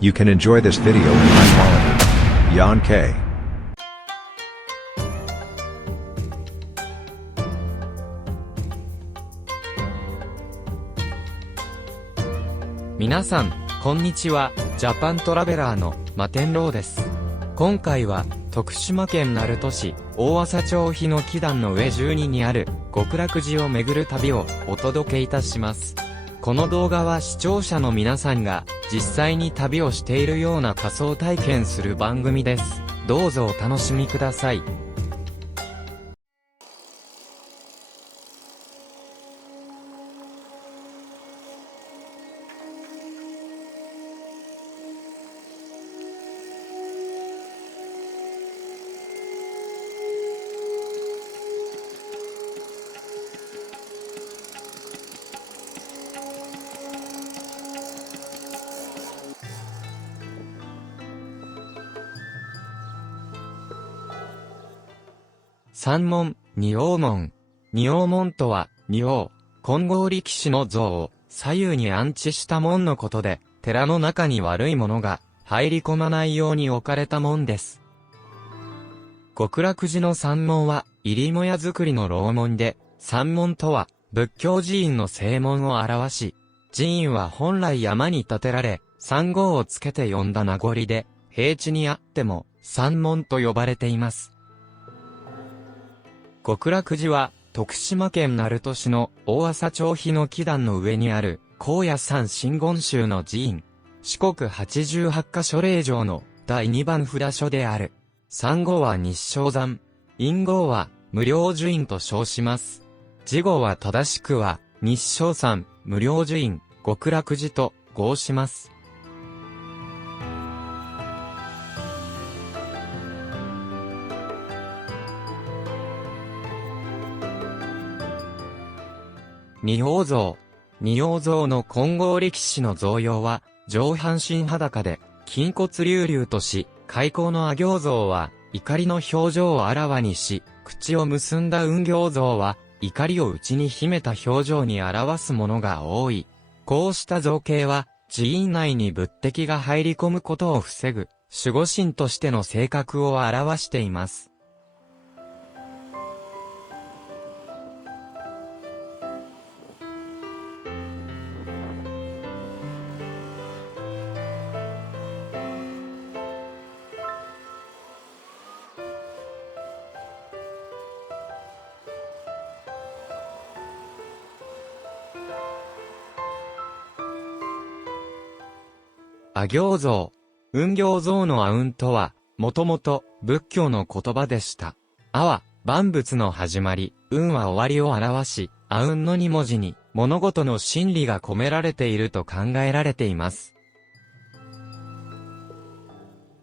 You can enjoy this video in high quality. Yan K. 皆さん、こんにちは。ジャパントラベラーの摩天楼です。今回は、徳島県鳴門市、大麻町日野基壇の上12にある、極楽寺を巡る旅をお届けいたします。この動画は視聴者の皆さんが、実際に旅をしているような仮想体験する番組です。どうぞお楽しみください。三門、仁王門。仁王門とは、仁王、金剛力士の像を左右に安置した門のことで、寺の中に悪いものが入り込まないように置かれた門です。極楽寺の三門は、入母屋造りの楼門で、三門とは、仏教寺院の正門を表し、寺院は本来山に建てられ、三号をつけて呼んだ名残で、平地にあっても、三門と呼ばれています。極楽寺は、徳島県鳴門市の大麻町日野基壇の上にある、高野山真言宗の寺院、四国88箇所霊場の第2番札所である。三号は日照山、陰号は無量寿院と称します。次号は正しくは、日照山、無量寿院、極楽寺と号します。仁王像。仁王像の金剛力士の像様は、上半身裸で、筋骨隆々とし、開口の阿行像は、怒りの表情をあらわにし、口を結んだ雲行像は、怒りを内に秘めた表情に表すものが多い。こうした造形は、寺院内に仏敵が入り込むことを防ぐ、守護神としての性格を表しています。阿行像。雲行像の阿雲とは、もともと仏教の言葉でした。阿は万物の始まり、雲は終わりを表し、阿雲の2文字に物事の真理が込められていると考えられています。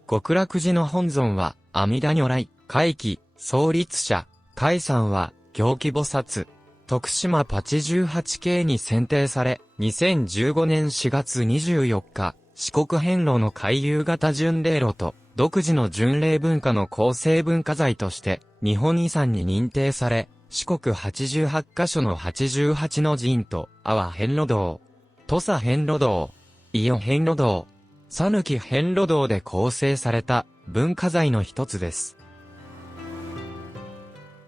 極楽寺の本尊は、阿弥陀如来、開基、創立者、開山は、行基菩薩。徳島88系に選定され、2015年4月24日、四国遍路の回遊型巡礼路と、独自の巡礼文化の構成文化財として、日本遺産に認定され、四国88カ所の88の寺院と、阿波遍路堂、土佐遍路堂、伊予遍路堂、讃岐遍路堂で構成された文化財の一つです。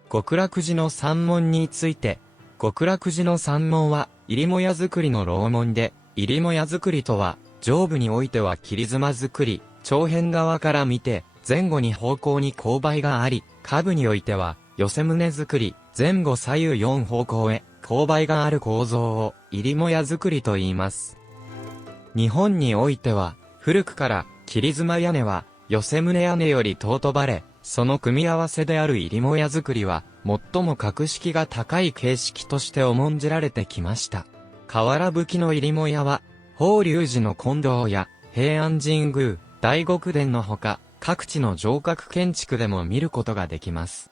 極楽寺の三門について、極楽寺の三門は、入母屋造りの楼門で、入母屋造りとは、上部においては切妻造り、長辺側から見て、前後に方向に勾配があり、下部においては、寄せ棟造り、前後左右4方向へ、勾配がある構造を、入母屋造りと言います。日本においては、古くから、切妻屋根は、寄せ棟屋根より尊ばれ、その組み合わせである入母屋造りは、最も格式が高い形式として重んじられてきました。瓦葺きの入母屋は、法隆寺の金堂や平安神宮、大極殿のほか、各地の城郭建築でも見ることができます。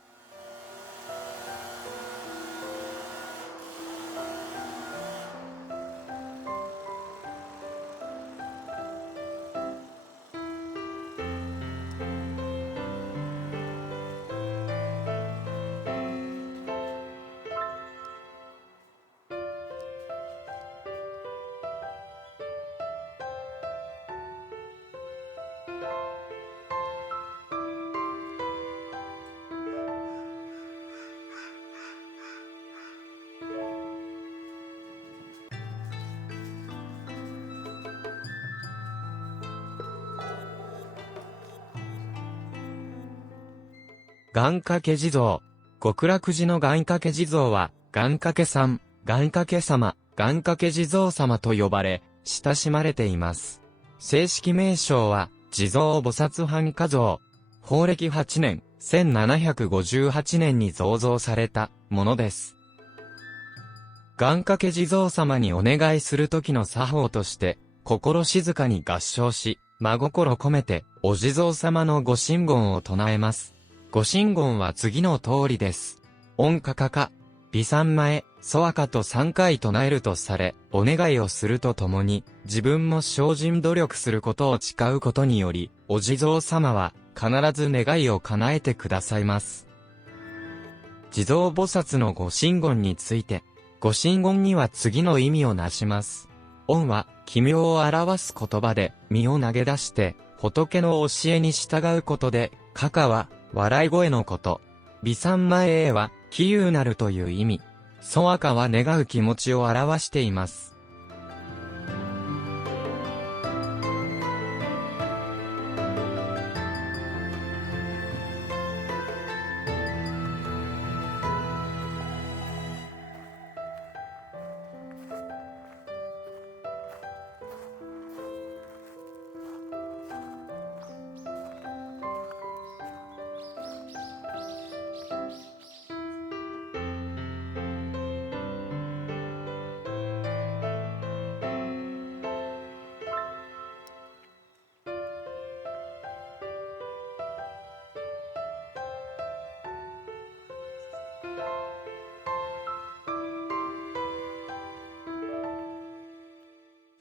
願掛け地蔵。極楽寺の願掛け地蔵は、願掛けさん、願掛け様、願掛け地蔵様と呼ばれ、親しまれています。正式名称は、地蔵菩薩半跏像。法暦8年、1758年に造像されたものです。願掛け地蔵様にお願いする時の作法として、心静かに合唱し、真心込めて、お地蔵様のご神言を唱えます。ご神言は次の通りです。音かかか、微三前、ソアカと3回唱えるとされ、お願いをするとともに、自分も精進努力することを誓うことにより、お地蔵様は、必ず願いを叶えてくださいます。地蔵菩薩のご神言について、ご神言には次の意味をなします。音は、奇妙を表す言葉で、身を投げ出して、仏の教えに従うことで、かかは、笑い声のこと。微三前へは、喜有なるという意味。ソアカは願う気持ちを表しています。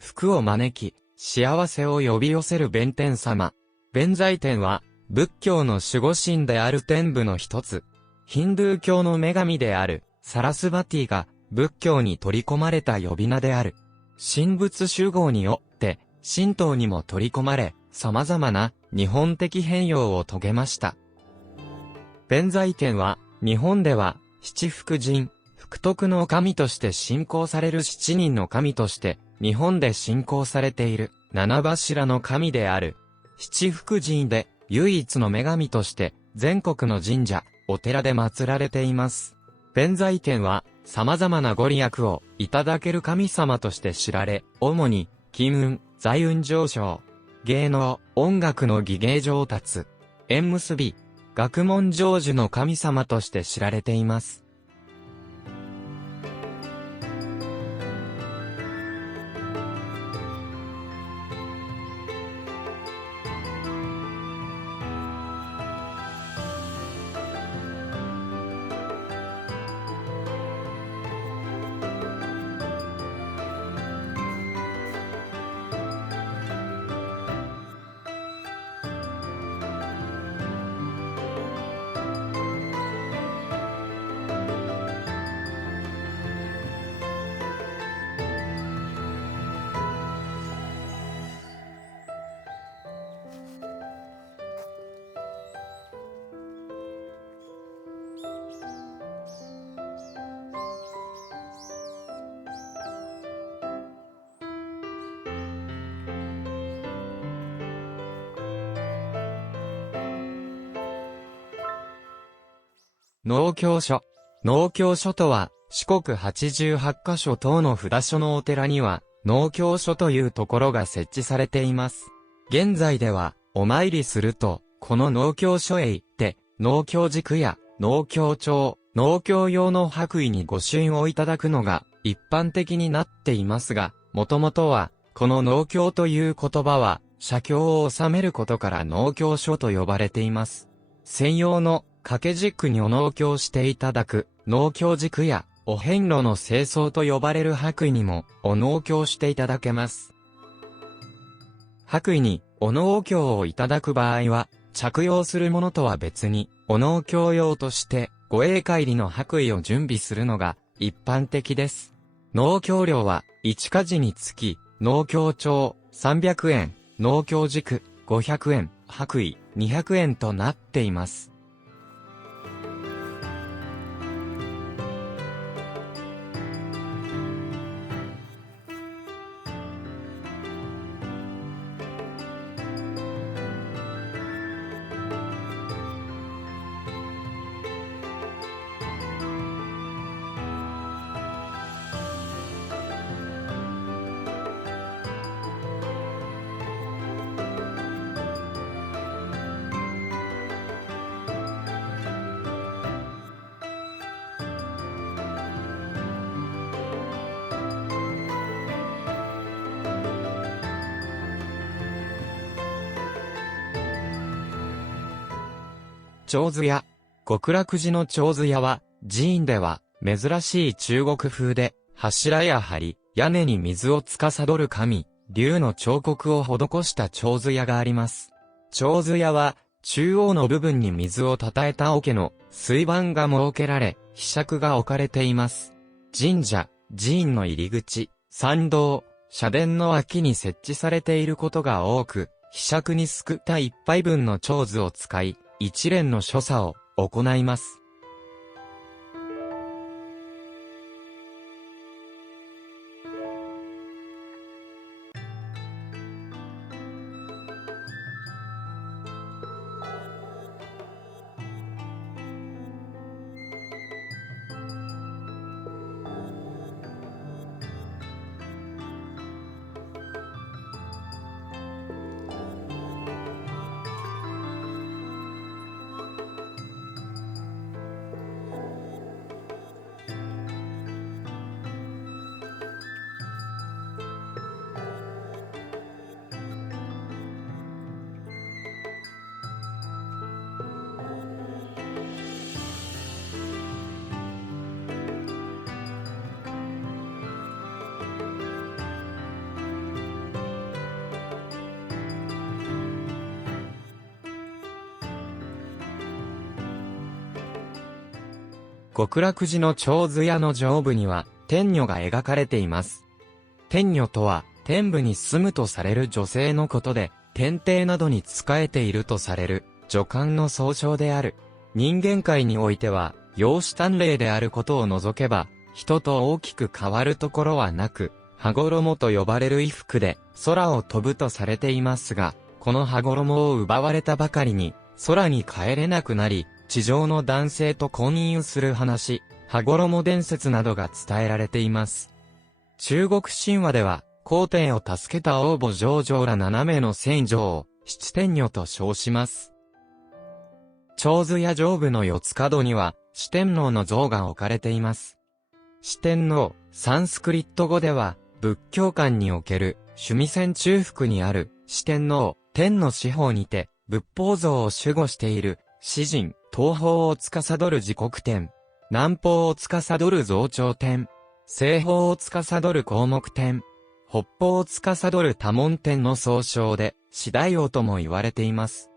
福を招き、幸せを呼び寄せる弁天様。弁財天は、仏教の守護神である天部の一つ。ヒンドゥー教の女神である、サラスバティが、仏教に取り込まれた呼び名である。神仏集合によって、神道にも取り込まれ、様々な日本的変容を遂げました。弁財天は、日本では、七福神、福徳の神として信仰される7人の神として、日本で信仰されている七柱の神である。七福神で唯一の女神として全国の神社、お寺で祀られています。弁財天は様々なご利益をいただける神様として知られ、主に金運、財運上昇、芸能、音楽の技芸上達、縁結び、学問成就の神様として知られています。農協所。農協所とは、四国88カ所等の札所のお寺には、農協所というところが設置されています。現在では、お参りすると、この農協所へ行って、農協軸や、農協帳、農協用の白衣に御朱印をいただくのが、一般的になっていますが、もともとは、この農協という言葉は、写経を収めることから農協所と呼ばれています。専用の、掛け軸にお農協していただく、農協軸や、お遍路の清掃と呼ばれる白衣にも、お農協していただけます。白衣に、お農協をいただく場合は、着用するものとは別に、お農協用として、護衛帰りの白衣を準備するのが、一般的です。農協料は、1家事につき、農協帳、300円、農協軸、500円、白衣、200円となっています。長図屋。極楽寺の長図屋は、寺院では、珍しい中国風で、柱や梁、屋根に水を司る神、龍の彫刻を施した長図屋があります。長図屋は、中央の部分に水をたたえた桶の水盤が設けられ、柄杓が置かれています。神社、寺院の入り口、参道、社殿の脇に設置されていることが多く、柄杓にすくった一杯分の長図を使い、一連の所作を行います。極楽寺の長図屋の上部には、天女が描かれています。天女とは、天部に住むとされる女性のことで、天帝などに仕えているとされる、女官の総称である。人間界においては、容姿端麗であることを除けば、人と大きく変わるところはなく、羽衣と呼ばれる衣服で、空を飛ぶとされていますが、この羽衣を奪われたばかりに、空に帰れなくなり、地上の男性と婚姻する話、羽衣伝説などが伝えられています。中国神話では、皇帝を助けた王母上々ら7名の仙女を、七天女と称します。長図や上部の四つ角には、四天王の像が置かれています。四天王、サンスクリット語では、仏教観における、須弥山中腹にある、四天王、天の四方にて、仏法像を守護している、四神、東方を司る時刻天、南方を司る増長天、西方を司る光目天、北方を司る多聞天の総称で、四大王とも言われています。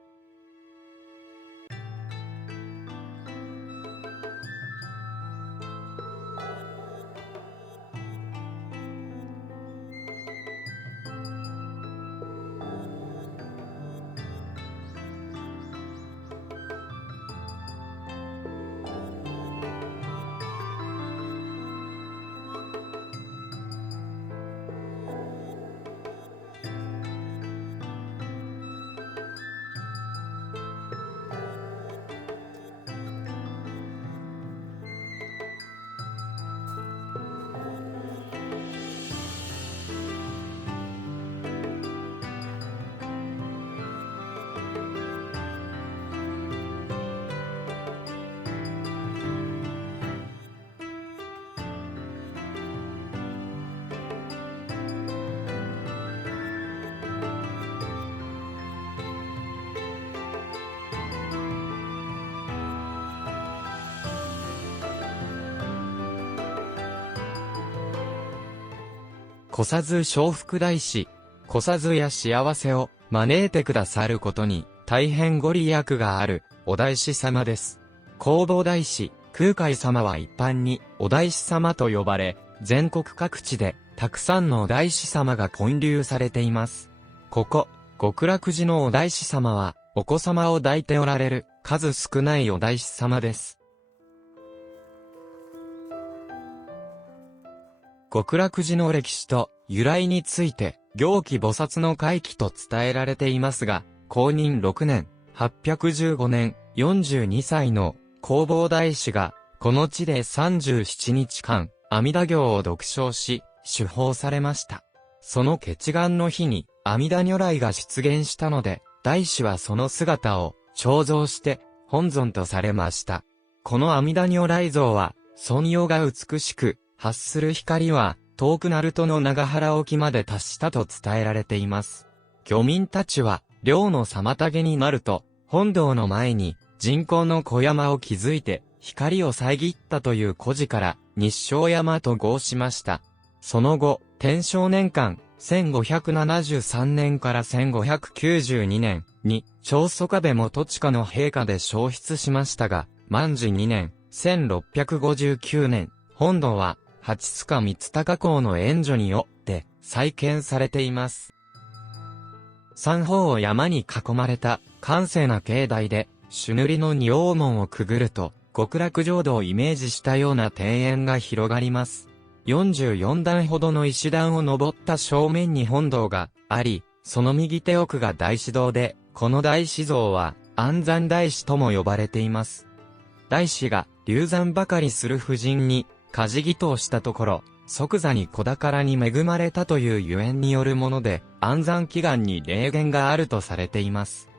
来さず承福大師、来さずや幸せを招いてくださることに大変ご利益があるお大師様です。弘法大師、空海様は一般にお大師様と呼ばれ、全国各地でたくさんのお大師様が建立されています。ここ、極楽寺のお大師様は、お子様を抱いておられる数少ないお大師様です。極楽寺の歴史と由来について、行基菩薩の回帰と伝えられていますが、公認6年、815年、42歳の弘法大師が、この地で37日間、阿弥陀行を読唱し、手法されました。その結願の日に、阿弥陀如来が出現したので、大師はその姿を彫像して本尊とされました。この阿弥陀如来像は、尊容が美しく、発する光は、遠く鳴門の長原沖まで達したと伝えられています。漁民たちは、漁の妨げになると、本堂の前に、人工の小山を築いて、光を遮ったという故事から、日照山と号しました。その後、天正年間、1573年から1592年に、長宗我部元親の陛下で焼失しましたが、万治2年、1659年、本堂は、八塚光隆公の援助によって再建されています。三方を山に囲まれた閑静な境内で、朱塗りの仁王門をくぐると、極楽浄土をイメージしたような庭園が広がります。44段ほどの石段を登った正面に本堂があり、その右手奥が大師堂で、この大師像は安山大師とも呼ばれています。大師が流産ばかりする婦人に、家事祈祷したところ、即座に子宝に恵まれたというゆえんによるもので、安産祈願に霊言があるとされています。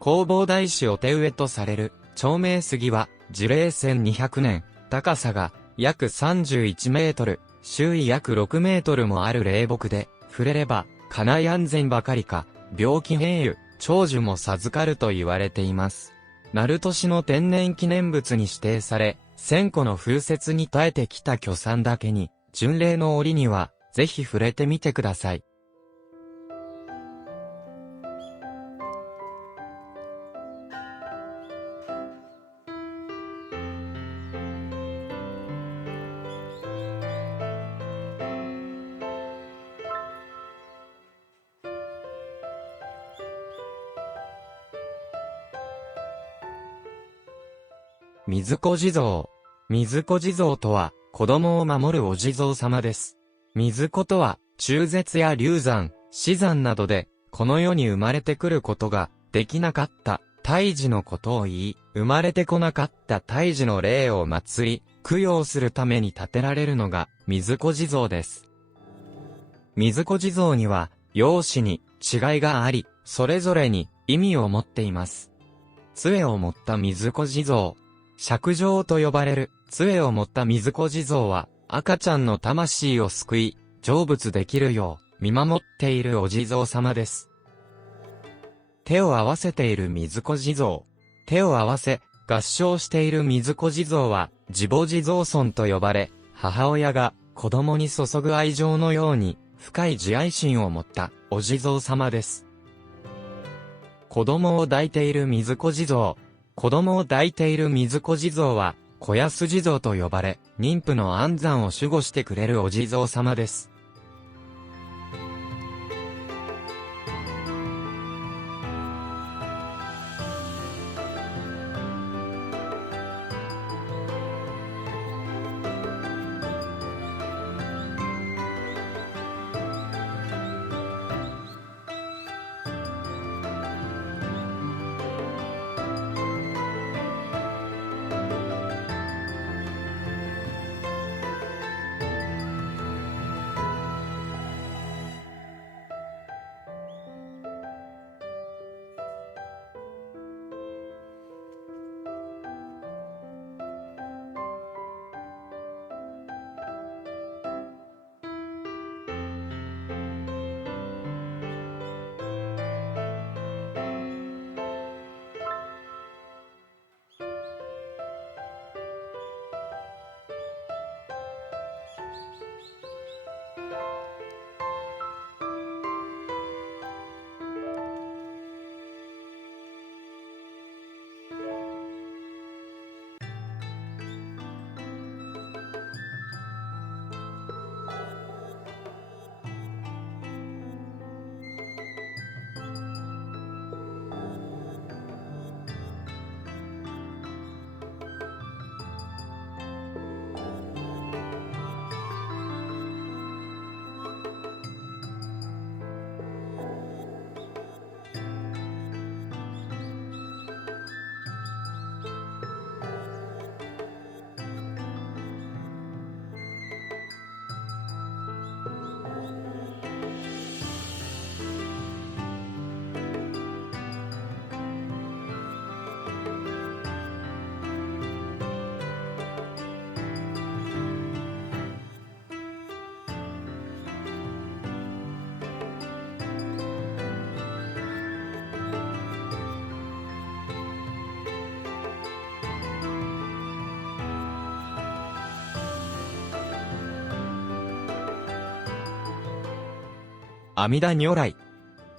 弘法大師お手植えとされる、長命杉は、樹齢1200年、高さが約31メートル、周囲約6メートルもある霊木で、触れれば、家内安全ばかりか、病気併癒、長寿も授かると言われています。鳴門市の天然記念物に指定され、1000個の風雪に耐えてきた巨山だけに、巡礼の折には、ぜひ触れてみてください。水子地蔵。水子地蔵とは、子供を守るお地蔵様です。水子とは、中絶や流産、死産などで、この世に生まれてくることができなかった胎児のことを言い、生まれてこなかった胎児の霊を祀り、供養するために建てられるのが水子地蔵です。水子地蔵には、容姿に違いがあり、それぞれに意味を持っています。杖を持った水子地蔵。釈上と呼ばれる杖を持った水子地蔵は、赤ちゃんの魂を救い、成仏できるよう見守っているお地蔵様です。手を合わせている水子地蔵。手を合わせ、合唱している水子地蔵は、自母地蔵尊と呼ばれ、母親が子供に注ぐ愛情のように、深い慈愛心を持ったお地蔵様です。子供を抱いている水子地蔵。子供を抱いている水子地蔵は、子安地蔵と呼ばれ、妊婦の安産を守護してくれるお地蔵様です。阿弥陀如来。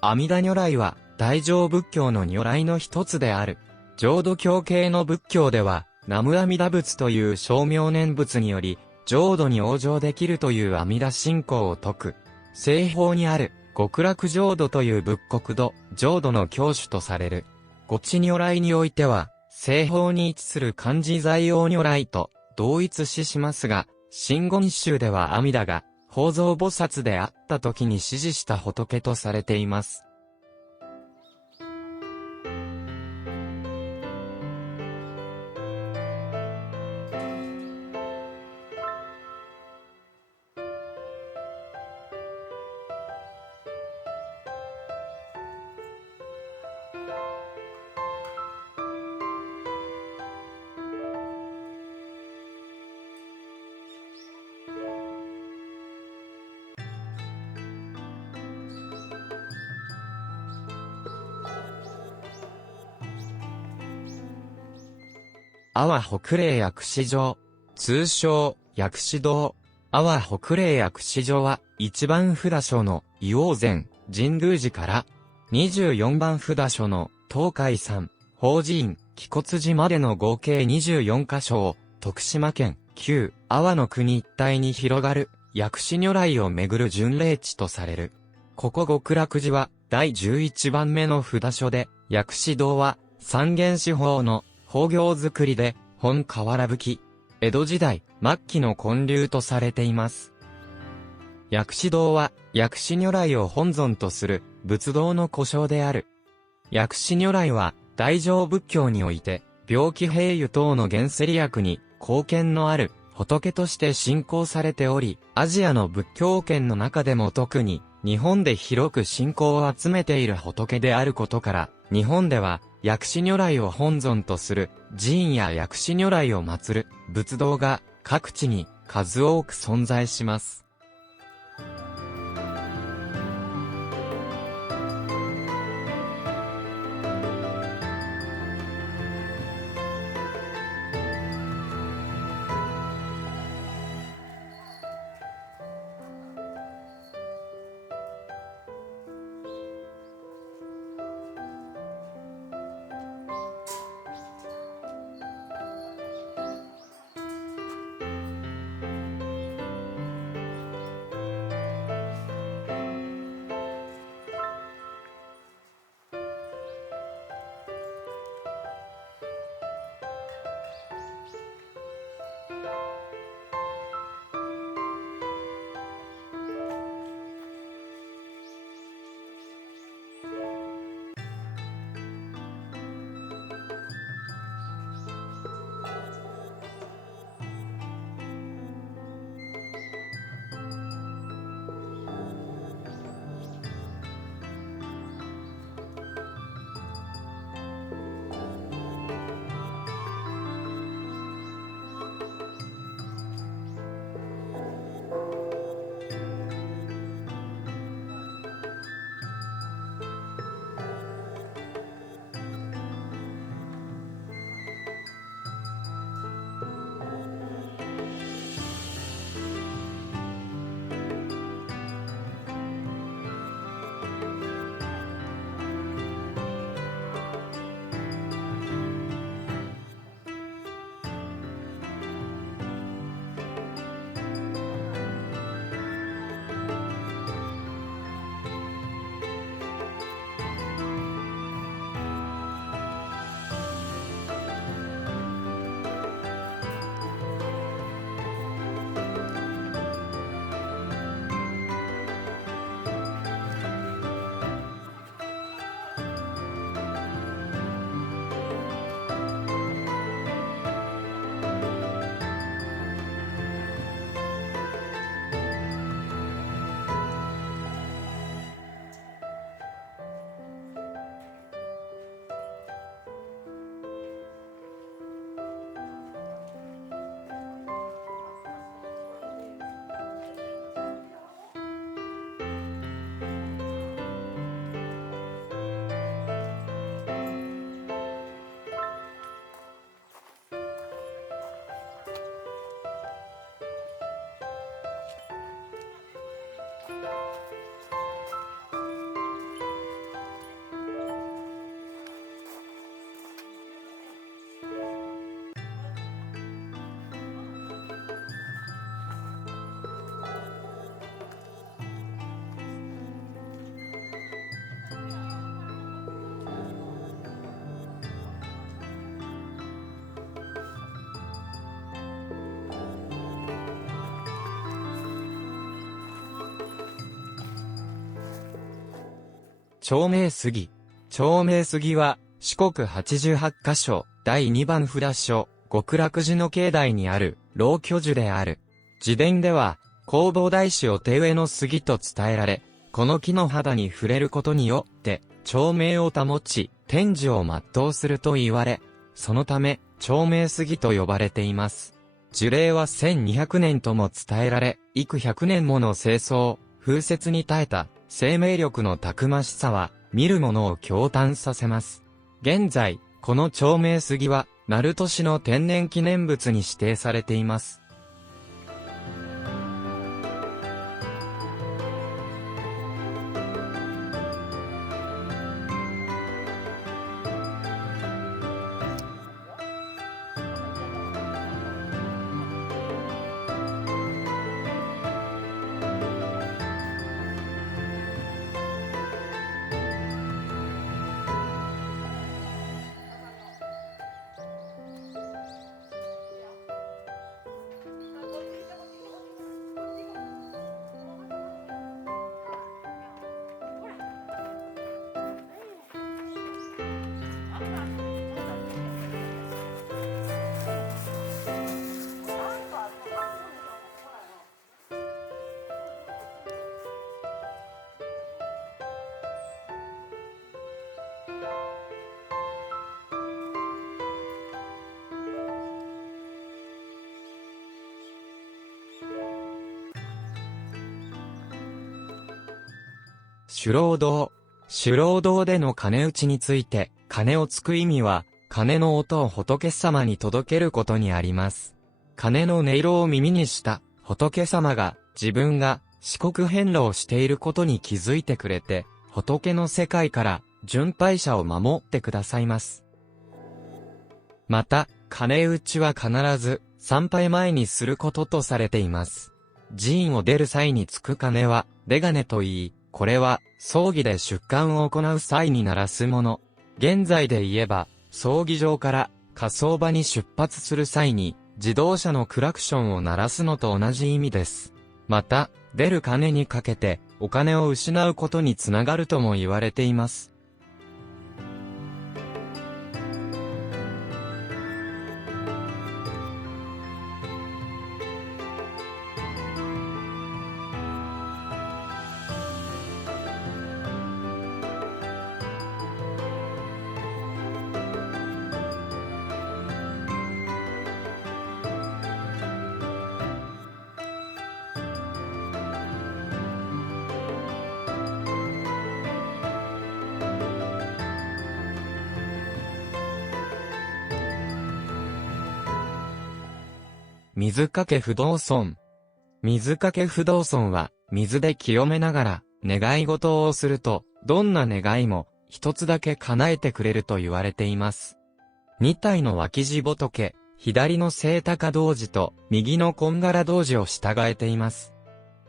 阿弥陀如来は、大乗仏教の如来の一つである。浄土教系の仏教では、南無阿弥陀仏という称名念仏により、浄土に往生できるという阿弥陀信仰を説く。西方にある、極楽浄土という仏国土、浄土の教主とされる。五智如来においては、西方に位置する漢字在王如来と同一視しますが、真言宗では阿弥陀が、法蔵菩薩であった時に指示した仏とされています。阿波北霊薬師場。通称、薬師堂。阿波北霊薬師場は、1番札所の硫黄山、神宮寺から、24番札所の東海山、法寺院、気骨寺までの合計24カ所を、徳島県、旧、阿波の国一帯に広がる、薬師如来を巡る巡礼地とされる。ここ極楽寺は、第11番目の札所で、薬師堂は、三元四法の、法行造りで、本瓦葺き。江戸時代、末期の建立とされています。薬師堂は、薬師如来を本尊とする、仏道の呼称である。薬師如来は、大乗仏教において、病気平癒等の原世利益に、貢献のある、仏として信仰されており、アジアの仏教圏の中でも特に、日本で広く信仰を集めている仏であることから、日本では、薬師如来を本尊とする寺院や薬師如来を祀る仏堂が各地に数多く存在します。長命杉。長命杉は、四国88カ所、第2番札所、極楽寺の境内にある、老巨樹である。自伝では、弘法大師お手植えの杉と伝えられ、この木の肌に触れることによって、長命を保ち、天寿を全うすると言われ、そのため、長命杉と呼ばれています。樹齢は1200年とも伝えられ、幾百年もの清掃、風雪に耐えた生命力のたくましさは、見る者を驚嘆させます。現在、この長命杉は、鳴門市の天然記念物に指定されています。首楼堂。首楼堂での鐘打ちについて、鐘をつく意味は、鐘の音を仏様に届けることにあります。鐘の音色を耳にした仏様が、自分が四国遍路をしていることに気づいてくれて、仏の世界から巡拝者を守ってくださいます。また、鐘打ちは必ず参拝前にすることとされています。寺院を出る際につく鐘は、出鐘と言い、これは、葬儀で出棺を行う際に鳴らすもの。現在で言えば、葬儀場から火葬場に出発する際に、自動車のクラクションを鳴らすのと同じ意味です。また、出る鐘にかけて、お金を失うことにつながるとも言われています。水掛不動尊。水掛不動尊は、水で清めながら、願い事をすると、どんな願いも、一つだけ叶えてくれると言われています。二体の脇地仏、左の清高童子と、右のこんがら童子を従えています。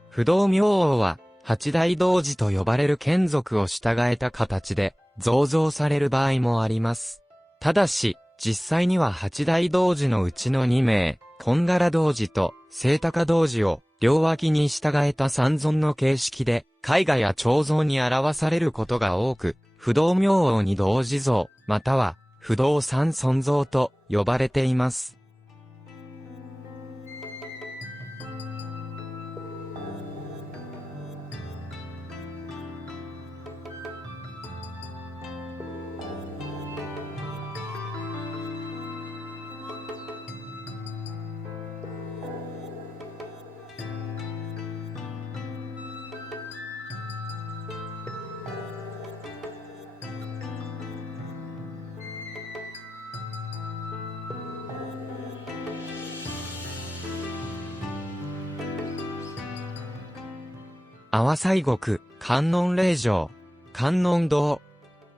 不動明王は、八大童子と呼ばれる眷属を従えた形で、造像される場合もあります。ただし、実際には八大童子のうちの2名、こんがら童子と清高童子を両脇に従えた三尊の形式で絵画や彫像に表されることが多く、不動明王二童子像、または不動三尊像と呼ばれています。阿波西国、観音霊場、観音堂。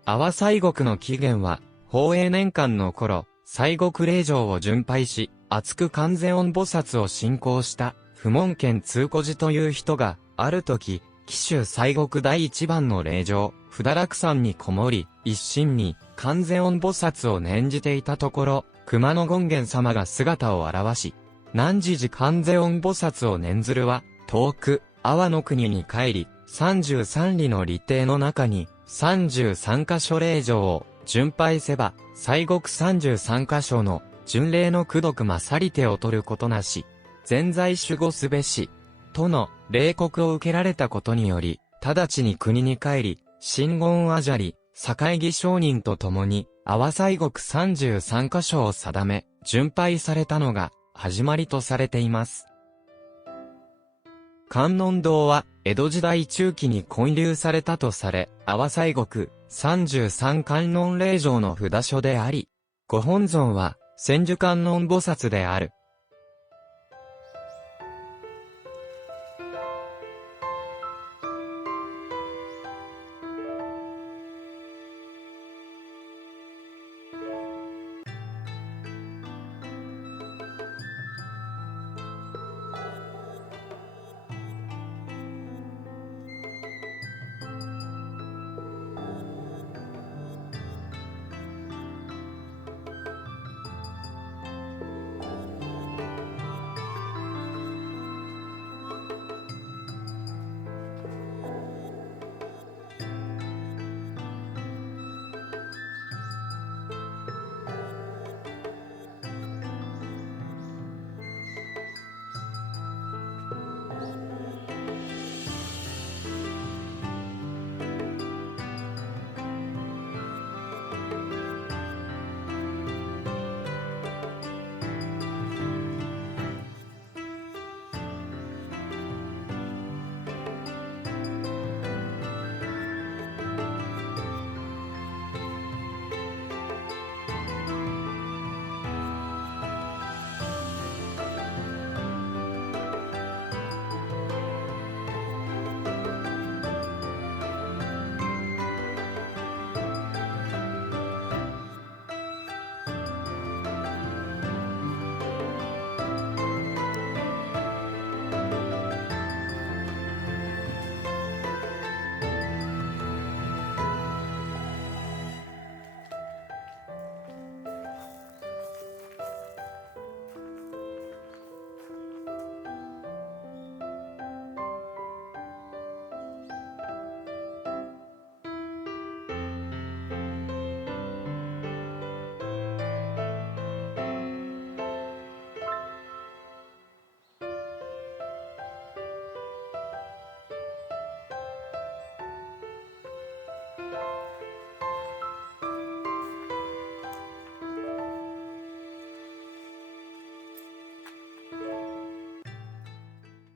阿波西国の起源は、宝永年間の頃、西国霊場を巡拝し、厚く観世音菩薩を信仰した、不門県通古寺という人が、ある時、紀州西国第一番の霊場、不堕落山にこもり、一心に、観世音菩薩を念じていたところ、熊野権現様が姿を現し、汝寺観世音菩薩を念ずるは、遠く、阿波の国に帰り、33里の離邸の中に、33箇所令状を巡拝せば、西国33箇所の巡礼の功徳勝り手を取ることなし、全在守護すべし、との令告を受けられたことにより、直ちに国に帰り、真言阿闍梨、境義上人と共に、阿波西国33箇所を定め、巡拝されたのが始まりとされています。観音堂は、江戸時代中期に建立されたとされ、阿波西国33観音霊場の札所であり、ご本尊は、千手観音菩薩である。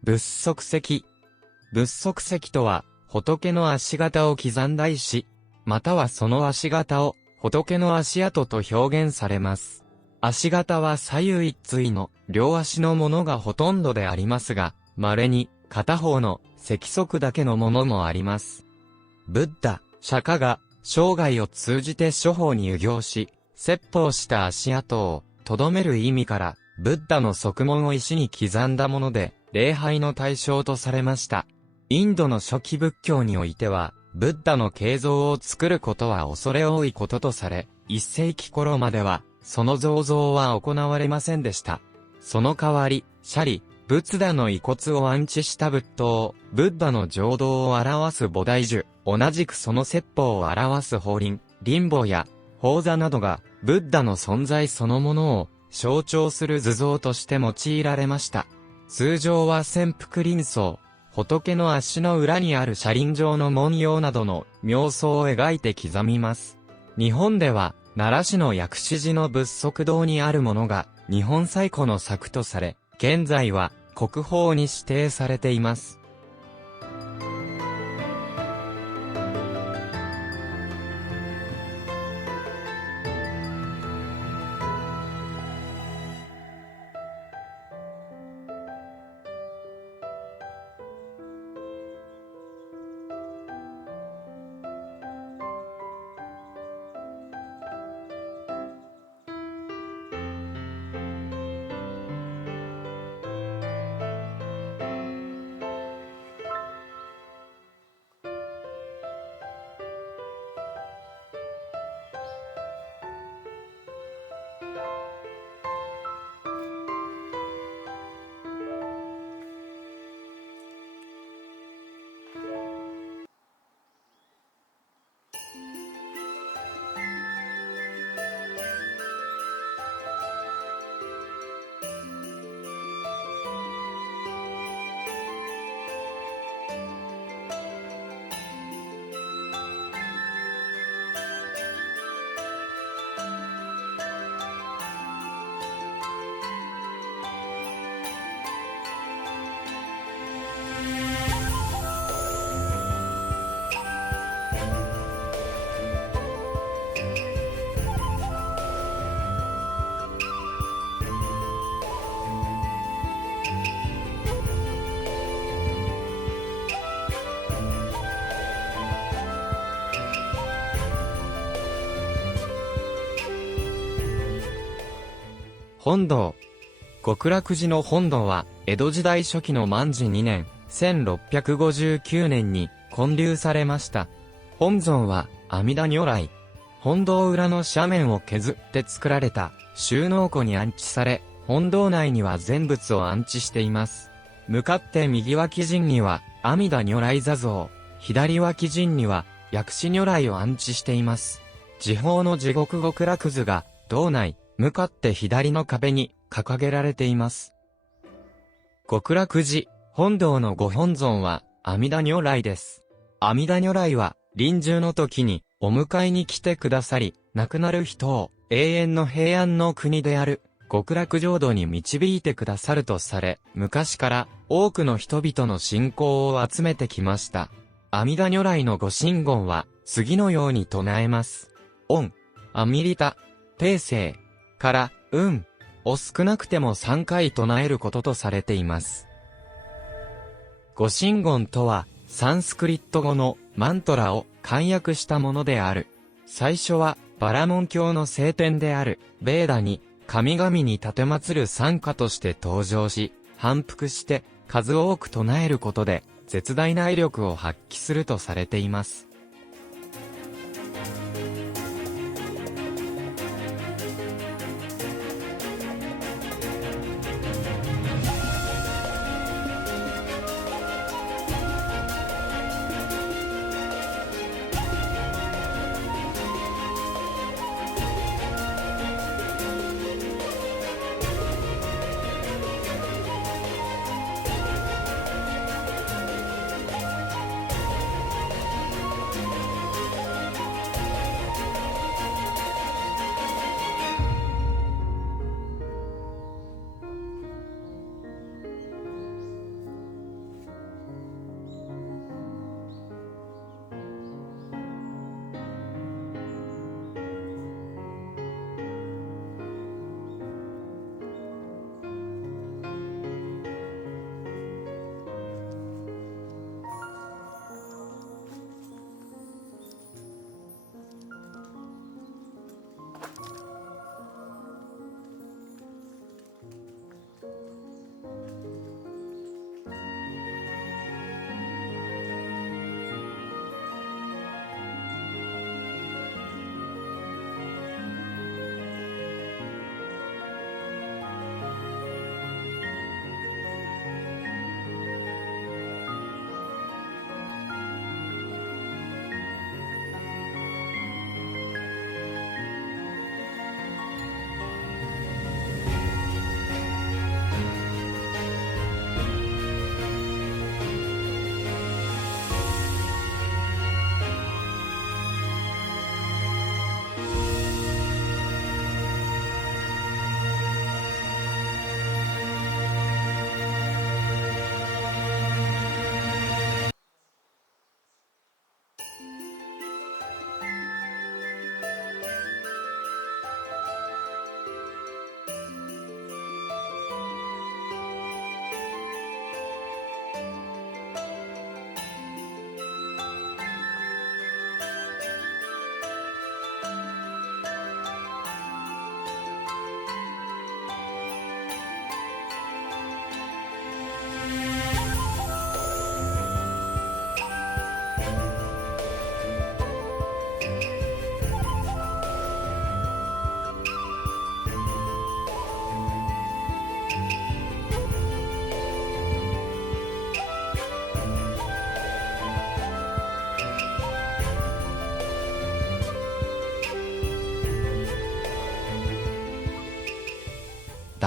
仏足石。仏足石とは、仏の足形を刻んだ石、またはその足形を仏の足跡と表現されます。足形は左右一対の両足のものがほとんどでありますが、稀に片方の石足だけのものもあります。ブッダ、釈迦が生涯を通じて諸法に遊行し、説法した足跡を留める意味から、ブッダの足紋を石に刻んだもので、礼拝の対象とされました。インドの初期仏教においては、ブッダの形像を作ることは恐れ多いこととされ、1世紀頃までは、その造像は行われませんでした。その代わり、舎利、仏陀の遺骨を安置した仏塔、ブッダの浄土を表す菩提樹、同じくその説法を表す法輪、輪母や、法座などが、ブッダの存在そのものを象徴する図像として用いられました。通常は潜伏輪相、仏の足の裏にある車輪状の文様などの妙相を描いて刻みます。日本では、奈良市の薬師寺の仏足堂にあるものが、日本最古の作とされ、現在は国宝に指定されています。本堂。極楽寺の本堂は、江戸時代初期の万治2年、1659年に建立されました。本尊は、阿弥陀如来。本堂裏の斜面を削って作られた収納庫に安置され、本堂内には全仏を安置しています。向かって右脇陣には、阿弥陀如来座像、左脇陣には、薬師如来を安置しています。時報の地獄極楽図が、堂内、向かって左の壁に掲げられています。極楽寺、本堂のご本尊は、阿弥陀如来です。阿弥陀如来は、臨終の時に、お迎えに来てくださり、亡くなる人を、永遠の平安の国である、極楽浄土に導いてくださるとされ、昔から多くの人々の信仰を集めてきました。阿弥陀如来のご神言は、次のように唱えます。オン、アミリタ、ペーセイ、から、を少なくても3回唱えることとされています。ご神言とは、サンスクリット語のマントラを簡約したものである。最初は、バラモン教の聖典である、ベーダに、神々に奉る賛歌として登場し、反復して数多く唱えることで、絶大な威力を発揮するとされています。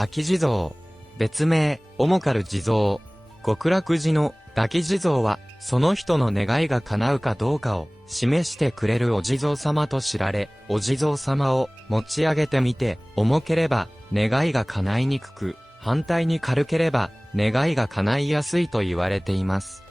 抱き地蔵。別名、おもかる地蔵。極楽寺の抱き地蔵は、その人の願いが叶うかどうかを示してくれるお地蔵様と知られ、お地蔵様を持ち上げてみて、重ければ願いが叶いにくく、反対に軽ければ願いが叶いやすいと言われています。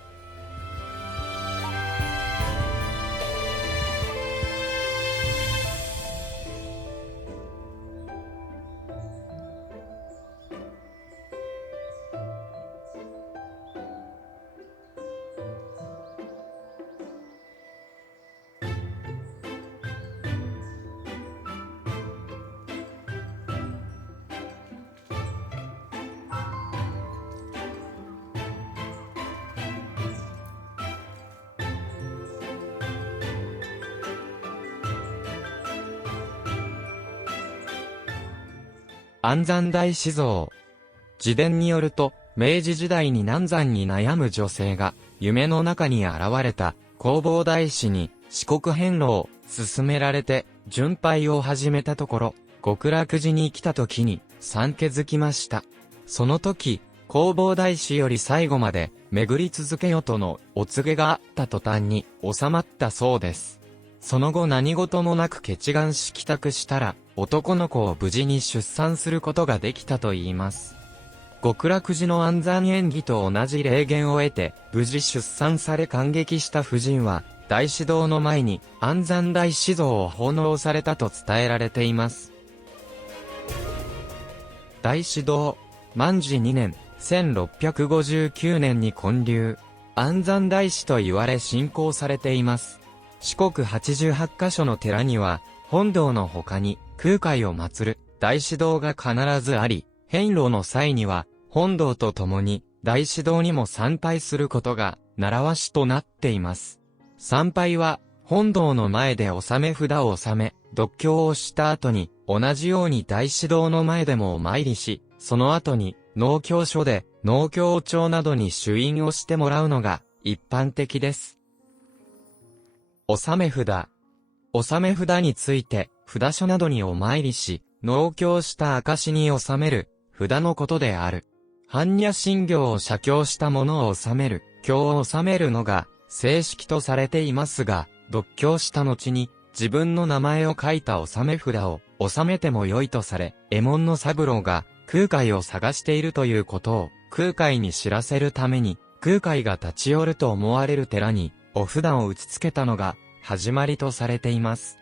安山大師像。自伝によると、明治時代に難産に悩む女性が、夢の中に現れた弘法大師に四国遍路を勧められて、巡拝を始めたところ、極楽寺に来た時に、産気づきました。その時、弘法大師より最後まで巡り続けよとのお告げがあった途端に収まったそうです。その後何事もなく結願し帰宅したら、男の子を無事に出産することができたといいます。極楽寺の安産縁起と同じ霊言を得て、無事出産され感激した婦人は、大師堂の前に安産大師像を奉納されたと伝えられています。大師堂、満治2年、1659年に建立、安産大師と言われ信仰されています。四国88カ所の寺には、本堂の他に空海を祀る大師堂が必ずあり、遍路の際には、本堂と共に大師堂にも参拝することが習わしとなっています。参拝は、本堂の前で納め札を納め、読経をした後に、同じように大師堂の前でもお参りし、その後に、納経所で、納経帳などに朱印をしてもらうのが、一般的です。納め札。納め札について、札所などにお参りし、納経した証に納める、札のことである。般若心経を写経したものを納める、経を納めるのが、正式とされていますが、読経した後に、自分の名前を書いた納め札を、納めても良いとされ、右衛門の三郎が、空海を探しているということを、空海に知らせるために、空海が立ち寄ると思われる寺に、お札を打ち付けたのが、始まりとされています。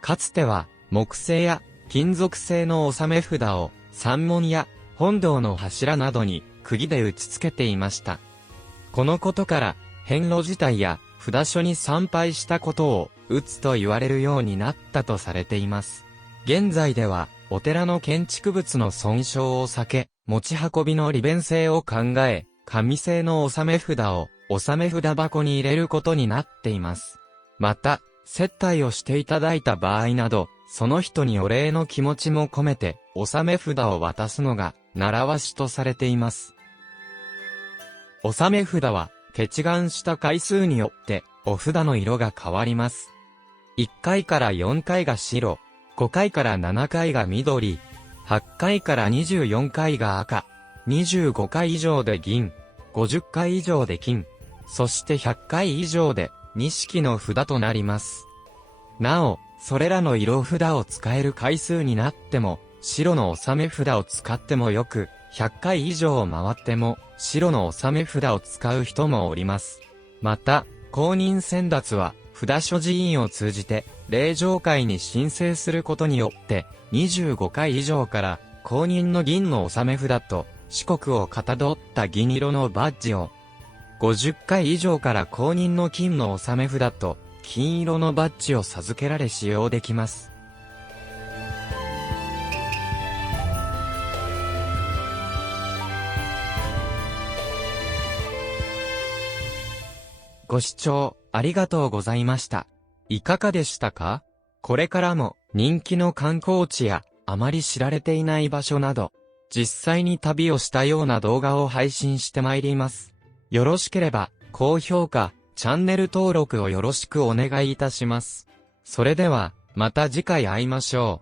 かつては、木製や金属製の納め札を、山門や本堂の柱などに、釘で打ち付けていました。このことから、遍路自体や札所に参拝したことを、打つと言われるようになったとされています。現在では、お寺の建築物の損傷を避け、持ち運びの利便性を考え、紙製の納め札を、納め札箱に入れることになっています。また、接待をしていただいた場合など、その人にお礼の気持ちも込めて、納め札を渡すのが、習わしとされています。納め札は、結願した回数によって、お札の色が変わります。1回から4回が白、5回から7回が緑、8回から24回が赤、25回以上で銀、50回以上で金、そして100回以上で錦の札となります。なお、それらの色札を使える回数になっても、白の納め札を使ってもよく、100回以上回っても、白の納め札を使う人もおります。また、公認先達は、札所寺院を通じて、霊場会に申請することによって、25回以上から、公認の銀の納め札と、四国をかたどった銀色のバッジを、50回以上から公認の金の納め札と、金色のバッジを授けられ使用できます。ご視聴ありがとうございました。いかがでしたか？これからも人気の観光地やあまり知られていない場所など、実際に旅をしたような動画を配信してまいります。よろしければ高評価、チャンネル登録をよろしくお願いいたします。それではまた次回会いましょう。